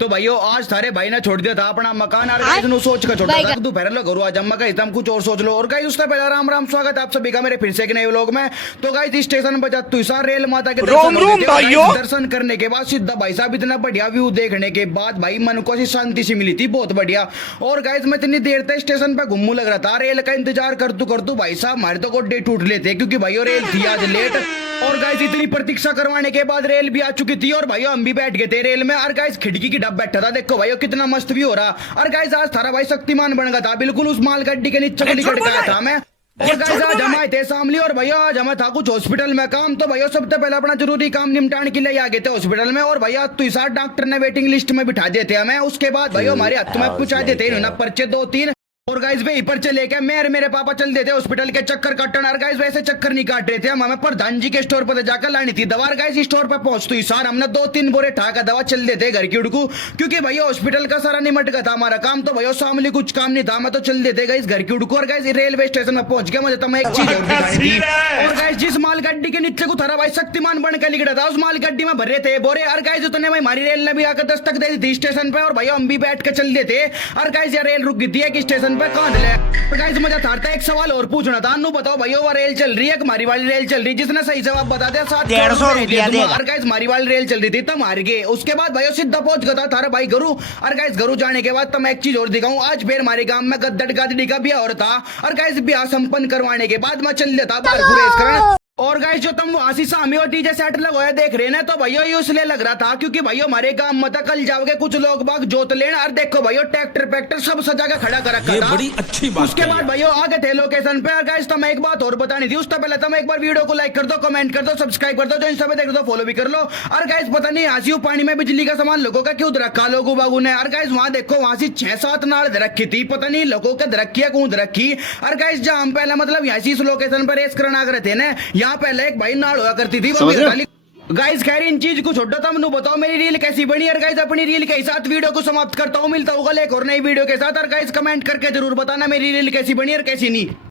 तो भाइयों आज थारे भाई ने छोड़ दिया था अपना मकान और गाइस नु सोच कर छोड़ा था दोपहर लो घरों आज अम्मा का इतम कुछ और सोच लो। और गाइस उससे पहले राम राम स्वागत आप सभी का मेरे फिर से एक नए व्लॉग में। तो गाइस इस स्टेशन पर जाते तुषार रेल माता के दर्शन करने के बाद सीधा भाई साहब इतना बढ़िया व्यू देखने के बाद भाई मन को शांति सी मिली थी बहुत बढ़िया। और गाइस मैं इतनी देर तक स्टेशन पे घूमू लग रहा था रेल का इंतजार करतू भाई साहब हमारे तो गोड्डे टूट लेते क्योंकि भाई रेल थी आज लेट। और गाइस इतनी प्रतीक्षा करवाने के बाद रेल भी आ चुकी थी और भाइयों हम भी बैठ गए थे रेल में। और गाइस खिड़की की डब बैठा था देखो भाइयों कितना मस्त भी हो रहा। और गाइस आज थारा भाई शक्तिमान बन गया था बिल्कुल उस मालगाड़ी के नीचे निकल गया था मैं। और गाइस आज हम आए थे शामली और भैया आज हमें था कुछ हॉस्पिटल में काम। तो भैया सबसे पहले अपना जरूरी काम निपटाने के लिए आ गए थे हॉस्पिटल में। और भैया तो इस डॉक्टर ने वेटिंग लिस्ट में बिठा दिए थे हमें। उसके बाद भैया हमारे हाथ में पूछा देते इन्होंने पर्चे 2-3। और गाइस वे पर्चे लेके मेरे पापा चल देते हॉस्पिटल के चक्कर काटन। और गाइस वैसे चक्कर नहीं काट रहे थे हम, हमें प्रधान जी के स्टोर पर जाकर लानी थी दवा। गाइस स्टोर पर पहुंचते ही सार हमने 2-3 बोरे ठाका दवा चल देते घर की उड़कू क्योंकि भैया हॉस्पिटल का सारा निमट गया था हमारा काम। तो भैया सामने कुछ काम नहीं था मैं तो चल देते गाइस घर की उड़कू। और गाइस रेलवे स्टेशन में पहुंच गया मुझे तो मैं एक चीज और दिखानी थी। और गाइस जिस मालगाड़ी के नीचे को थारा भाई शक्तिमान बन के निकला था उस मालगाड़ी में भरे थे बोरे। और गाइस उतने में हमारी रेल ने भी आकर दस्तक दे दी थी स्टेशन पे। और भैया हम भी बैठ के चल देते। और गाइस ये रेल रुक गई थी कि स्टेशन पे कहां ले। तो गाइस मुझे था एक सवाल और पूछना था अनु बताओ भैया वो रेल चल रही है हमारी वाली रेल चल रही है जिसने सही जवाब बता दिया 700 रुपया देगा। और गाइस हमारी वाली रेल चल रही थी तब हार गए। उसके बाद भैया सीधा पहुंच गया था थारा भाई गरु। और गाइस गरु जाने के बाद तो मैं एक चीज और दिखाऊं आज फिर हमारे गांव में गद्दड़ गादड़ी का ब्याह हो रहा था। और गाइस ब्याह संपन्न करवाने के बाद मैं चल लेता बाहर गुरेज करना। और गाइस जो तुम वहां से सामी और डीजे सेट लगवाया देख रहे ना तो भैया ये इसलिए लग रहा था क्योंकि भैया हमारे गांव में तो कल जाओगे कुछ लोग बाग जोत लेना। और देखो भैया ट्रैक्टर सब सजा के खड़ा कर रखा था बड़ी अच्छी बात। उसके बाद भैया आ गए थे लोकेशन पे। और गाइस तो मैं एक बात और बतानी थी उससे पहले तो मैं एक बार वीडियो को लाइक कर दो कमेंट कर दो सब्सक्राइब कर दो जो इंस्टा पे देख दो फॉलो भी कर लो। और गाइस पता नहीं हासियो पानी में बिजली का सामान लोगों का क्यों रखा लोगों बागू ने। और गाइस वहां देखो वहां से 6-7 नाड़ रखी थी पता नहीं लोगों के रखी है कौन रखी। और गाइस जहां हम पहले मतलब यहाँ इस लोकेशन पर रेस करना कर थे ना यहाँ पहले एक भाई हुआ करती थी गाइस। खैर इन चीज को छोड़ो तुम बताओ मेरी रील कैसी बनी। और गाइस अपनी रील के साथ वीडियो को समाप्त करता हूँ मिलता होगा एक और नई वीडियो के साथ। और गाइस कमेंट करके जरूर बताना मेरी रील कैसी बनी और कैसी नहीं।